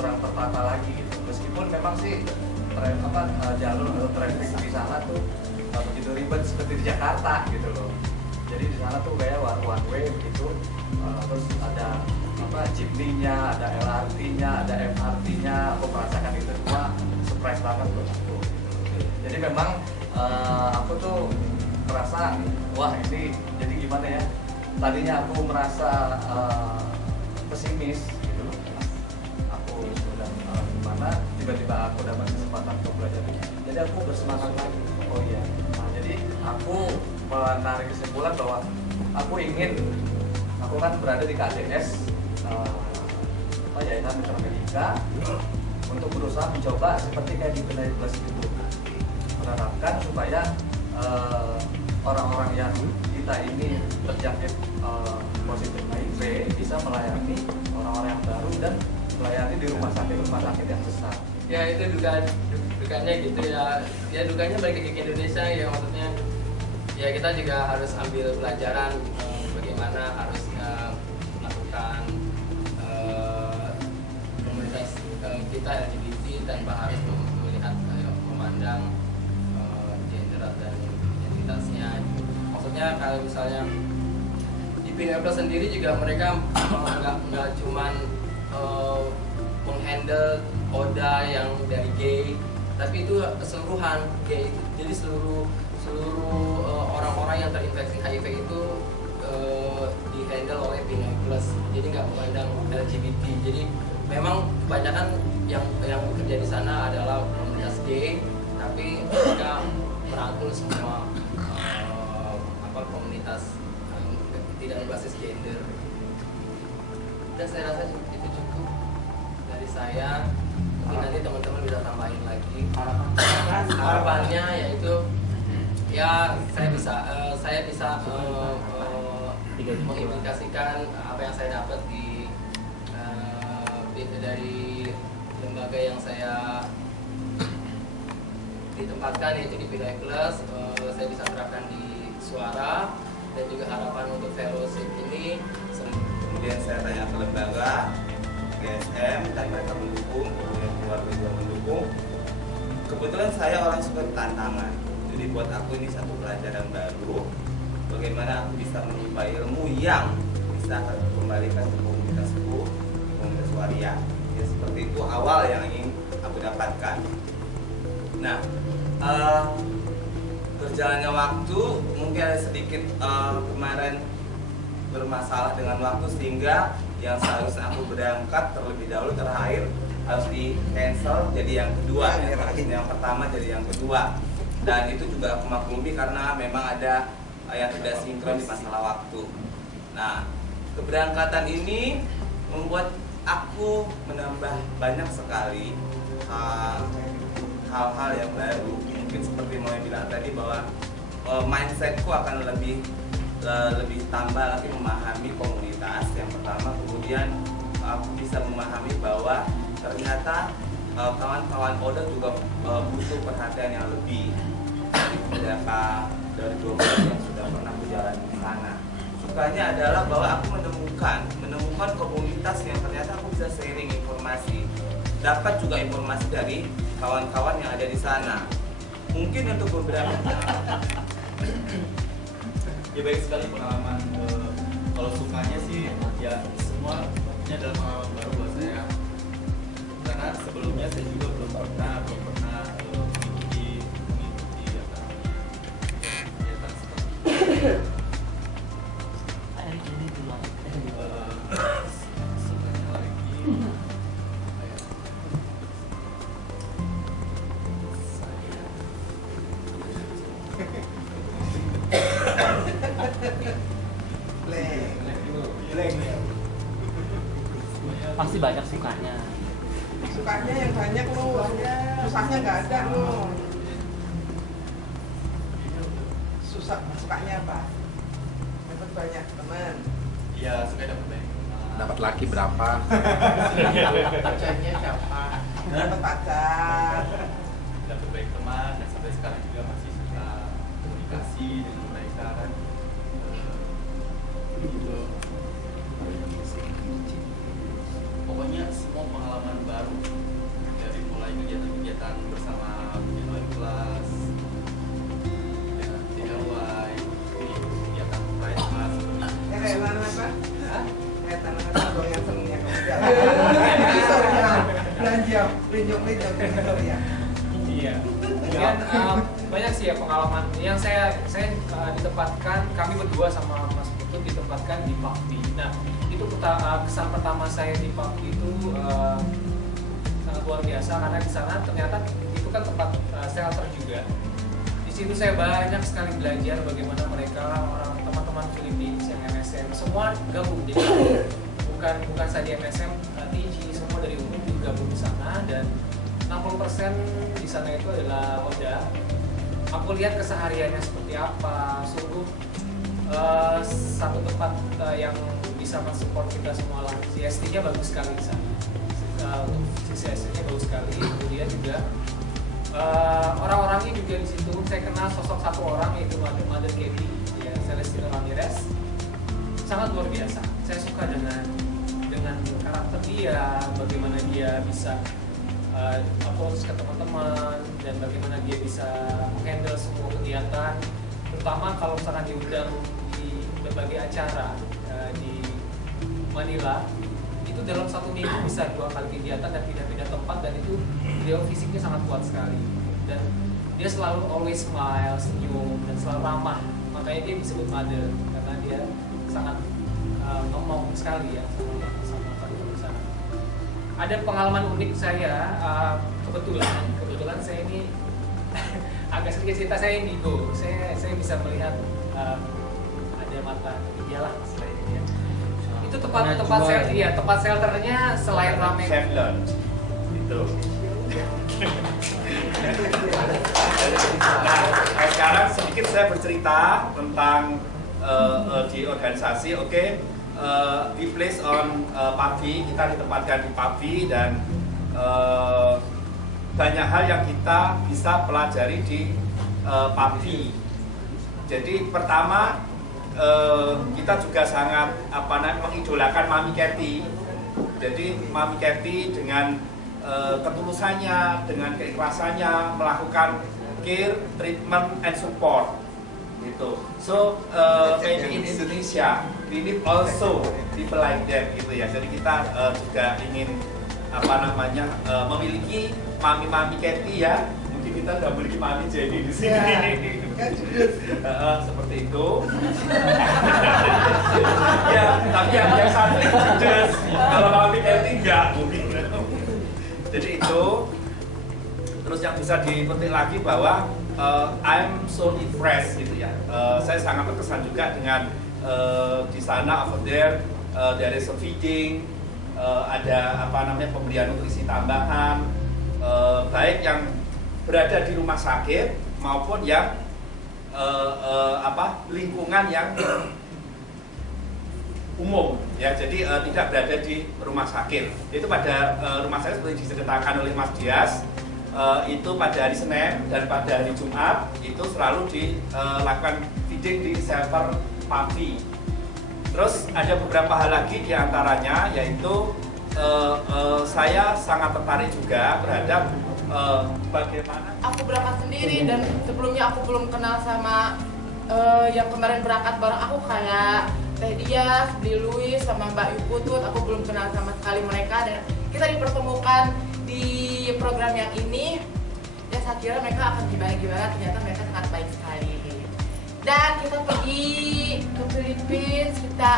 kurang tertata lagi gitu. Meskipun memang sih jalur atau traffic di sana tuh nggak begitu ribet seperti di Jakarta gitu loh. Jadi di sana tuh kayak one way begitu, terus ada jeepney-nya, ada LRT-nya, ada MRT-nya. Aku merasakan itu semua surprise banget buat aku gitu. Jadi memang aku tuh merasa wah ini jadi gimana ya, tadinya aku merasa pesimis gitu loh. Aku sudah gimana, tiba-tiba aku dapat kesempatan untuk belajar ini, jadi aku bersemangat lagi. Oh iya, nah, jadi aku menarik kesimpulan bahwa aku kan berada di KDS Yayasan Mitra Medika untuk berusaha mencoba seperti kayak di Pinai Plus itu, mengharapkan supaya orang-orang yang kita ini terjangkit positif HIV bisa melayani orang-orang yang baru dan melayani di rumah sakit yang besar. Ya itu dukanya gitu ya. Ya dukanya balik ke Indonesia ya, maksudnya ya kita juga harus ambil pelajaran bagaimana harus melakukan komunitas kita LGBT tanpa harus melihat memandang gender dan identitasnya. Maksudnya kalau misalnya di Pinai Plus sendiri juga mereka nggak cuman menghandle Oda yang dari gay, tapi itu keseluruhan gay. Jadi seluruh orang-orang yang terinfeksi HIV itu dihandle oleh Pinai Plus. Jadi nggak memandang LGBT. Jadi memang kebanyakan yang bekerja di sana adalah komunitas gay, tapi mereka merangkul semua komunitas tidak berbasis gender. Dan saya rasa itu cukup dari saya. Mungkin nanti teman-teman bisa tambahin lagi. Harapannya yaitu ya saya bisa mengimplikasikan apa yang saya dapat dari lembaga yang saya ditempatkan, yaitu di Pinai Plus. Saya bisa terapkan di Suara, dan juga harapan untuk fellowship ini. Kemudian saya tanya ke lembaga GSM dan mereka mendukung, kemudian keluarga juga mendukung. Kebetulan saya orang suka tantangan, jadi buat aku ini satu pelajaran baru, bagaimana aku bisa menimba ilmu yang bisa aku kembalikan ke komunitasku, komunitas waria. Ya seperti itu awal yang ingin aku dapatkan. Nah, berjalannya waktu mungkin ada sedikit kemarin bermasalah dengan waktu, sehingga yang seharusnya aku berangkat terlebih dahulu terakhir harus di cancel jadi yang kedua, yang pertama jadi yang kedua. Dan itu juga aku maklumi karena memang ada yang tidak sinkron di masalah waktu. Nah, keberangkatan ini membuat aku menambah banyak sekali hal-hal yang baru. Mungkin seperti mau bilang tadi bahwa mindsetku akan lebih tambah lagi memahami komunitas yang pertama. Kemudian aku bisa memahami bahwa ternyata kawan-kawan Oda juga butuh perhatian yang lebih dari 2 bulan yang sudah pernah berjalan di sana. Sukanya adalah bahwa aku menemukan komunitas yang ternyata aku bisa sharing informasi, dapat juga informasi dari kawan-kawan yang ada di sana. Mungkin untuk beberapa ya baik sekali pengalaman. Kalau sukanya sih ya semua ini adalah pengalaman baru buat saya, karena sebelumnya saya juga belum pernah mengikuti kegiatan seperti sebenarnya lagi pasti banyak sukanya. Sukanya yang banyak lu, susahnya nggak ada lu. Sukanya apa? Dapat banyak teman. ya suka dapat banyak Dapat laki berapa? Pacarnya siapa? Dapat pacar. dapat baik teman, dan sampai sekarang juga masih suka komunikasi dengan mereka kan. Gitu. Pokoknya semua pengalaman baru Historia belanja linjong-linjong historia. Iya. Kemudian banyak sih ya pengalaman yang saya ditempatkan, kami berdua sama Mas Putu ditempatkan di PUBG. Nah itu kesan pertama saya di PUBG itu sangat luar biasa karena di sana ternyata itu kan tempat shelter juga. Di situ saya banyak sekali belajar bagaimana mereka orang teman-teman Filipina yang MSM semua gabung, jadi bukan saja MSM, TG semua dari umum juga gabung di sana dan 60% di sana itu adalah Oda. Aku lihat kesehariannya seperti apa, sungguh satu tempat yang bisa mensupport kita semua lah. CST-nya bagus sekali di sana. Untuk CST-nya bagus sekali. Kemudian juga orang-orangnya juga di situ. Saya kenal sosok satu orang yaitu Mother Katie, ya, Celestina Ramirez. Sangat luar biasa. Saya suka dengan karakter dia, bagaimana dia bisa approach ke teman-teman dan bagaimana dia bisa handle semua kegiatan, terutama kalau misalkan diundang di berbagai acara di Manila, itu dalam satu minggu bisa 2 kali kegiatan dan pindah-pindah tempat, dan itu beliau fisiknya sangat kuat sekali dan dia selalu always smile, senyum dan selalu ramah, makanya dia disebut mother karena dia sangat ngomong sekali ya sama teman-teman sana. Ada pengalaman unik saya, kebetulan saya ini agak sedikit cerita, saya indigo, saya bisa melihat ada mata iyalah istilahnya ya. Itu tempat shelternya selain ramai. Itu. Nah, sekarang sedikit saya bercerita tentang di organisasi. Oke. Di place on PUBG, kita ditempatkan di PUBG dan banyak hal yang kita bisa pelajari di PUBG. Jadi pertama kita juga sangat mengidolakan Mami Cathy. Jadi Mami Cathy dengan ketulusannya, dengan keikhlasannya melakukan care, treatment, and support. Gitu. So maybe in Indonesia we need also people like that gitu ya. Jadi kita juga ingin memiliki mami Cathy ya. Mungkin kita udah memiliki Mami Jenny di sini. Seperti itu. Ya, tapi yang santri judes. Kalau Mami Cathy enggak mungkin. Jadi itu. Terus yang bisa dipetik lagi bahwa I'm so impressed gitu ya. Saya sangat terkesan juga dengan di sana over there is a feeding, ada pemberian nutrisi tambahan, baik yang berada di rumah sakit maupun yang lingkungan yang umum ya. Jadi tidak berada di rumah sakit. Itu pada rumah sakit seperti diceritakan oleh Mas Dias. Itu pada hari Senin dan pada hari Jumat itu selalu dilakukan feeding di shelter PUBG. Terus ada beberapa hal lagi diantaranya yaitu saya sangat tertarik juga terhadap bagaimana aku berangkat sendiri dan sebelumnya aku belum kenal sama yang kemarin berangkat bareng aku kayak Teh Dias, Bli Louis, sama Mbak Yuputut. Aku belum kenal sama sekali mereka dan kita dipertemukan di program yang ini. Ya saya kira mereka akan gimana, ternyata mereka sangat baik sekali. Dan kita pergi ke Filipina, kita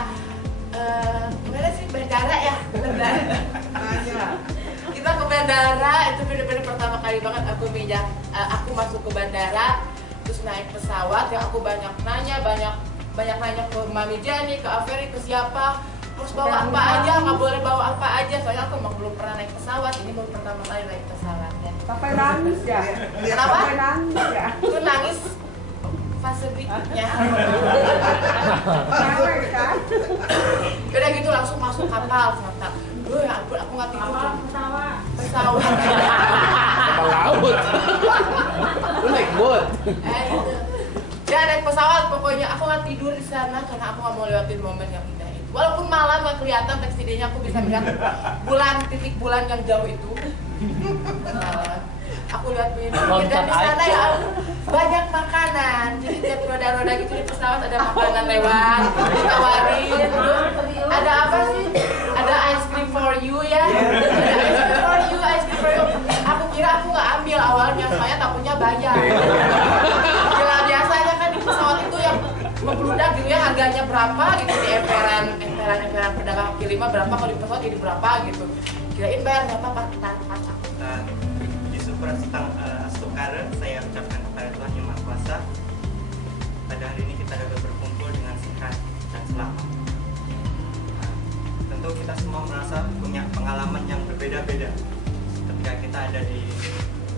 kemana sih, bandara ya? Kita ke bandara, itu benar-benar pertama kali banget aku masuk ke bandara, terus naik pesawat yang aku banyak nanya ke Mami Jenny, ke Averi, ke siapa, harus bawa apa aja, nggak boleh bawa apa aja, soalnya aku emang belum pernah naik pesawat, ini baru pertama kali naik pesawat ya. Sampai nangis ya? Kenapa? Sampai nangis ya? Itu nangis fase berikutnya. Kan? Udah gitu langsung masuk kapal, ternyata. Ya ampun, aku nggak tidur. Pesawat. Kapal laut. Lu naik boat. Gitu. Ya naik pesawat, pokoknya aku nggak tidur di sana karena aku nggak mau lewatin momen yang indah itu. Walaupun malam nggak kelihatan tekstidinya, aku bisa melihat titik bulan yang jauh itu. Aku lihat minum dan di sana ya banyak makanan. Jadi tiap roda-roda gitu di pesawat ada makanan lewat, ditawarin. Ada apa sih? Ada ice cream for you Gila, biasanya kan di pesawat itu yang membludak gitu ya, harganya berapa gitu di emperan pedagang kaki lima berapa, kalau di pesawat jadi berapa gitu. Kirain bayar berapa Pak? Pacak. Di Super Astukara saya ucapkan kepada Tuhan Yang Maha Kuasa, pada hari ini kita dapat berkumpul dengan sehat dan selamat. Tentu kita semua merasa punya pengalaman yang berbeda-beda ketika kita ada di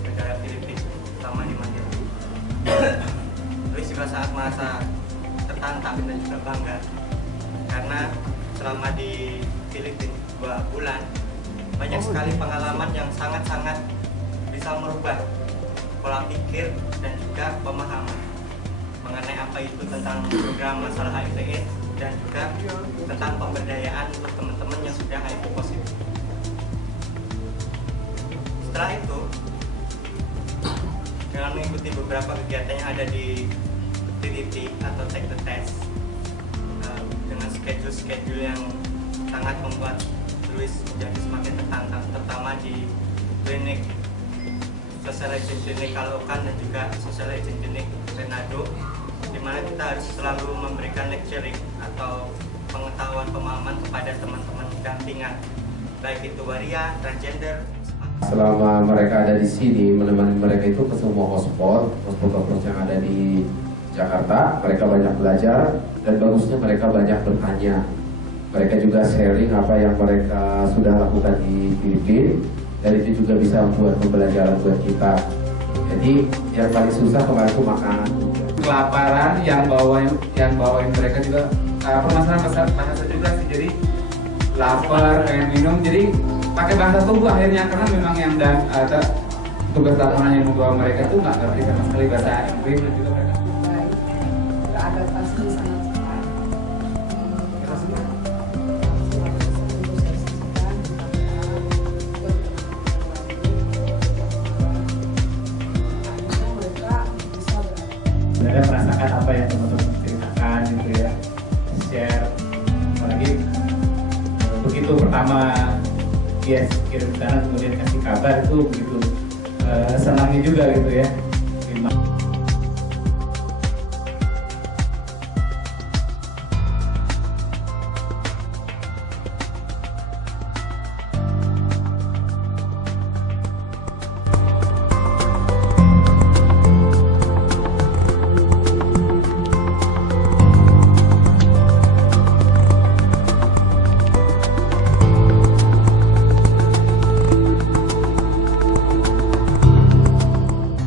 negara Filipina, terutama di Manila. Luis juga sangat merasa tertantang dan juga bangga karena selama di Filipina 2 bulan banyak sekali pengalaman yang sangat-sangat bisa merubah pola pikir dan juga pemahaman mengenai apa itu tentang program masalah HIV/AIDS dan juga tentang pemberdayaan untuk teman-teman yang sudah HIV positif. Setelah itu, dengan mengikuti beberapa kegiatan yang ada di TDT atau Take the Test dengan schedule yang sangat membuat Luis menjadi semakin tertantang, terutama di klinik Social Aging Clinic Caloocan dan juga Social Aging Clinic Renado, di mana kita harus selalu memberikan lecturing atau pengetahuan pemahaman kepada teman-teman dampingan, baik itu waria, transgender. Selama mereka ada di sini, menemani mereka itu ke semua hotspot yang ada di Jakarta. Mereka banyak belajar dan bagusnya mereka banyak bertanya. Mereka juga sharing apa yang mereka sudah lakukan di Filipina, dan itu juga bisa membuat pembelajaran buat kita. Jadi yang paling susah kemarin itu makanan. Kelaparan yang bawain mereka juga permasalahan bahasa juga sih. Jadi lapar, pengen minum, jadi pakai bahasa tubuh akhirnya, karena memang yang tugas lapangan yang membawa mereka tuh nggak ngerti sama sekali bahasa Inggris dan juga mereka. Baik, beradaptasi sangat cepat. Kita semua sebenarnya merasakan apa yang teman-teman ceritakan gitu ya, share, apalagi begitu pertama kirim ke sana kemudian kasih kabar itu begitu senangnya juga gitu ya.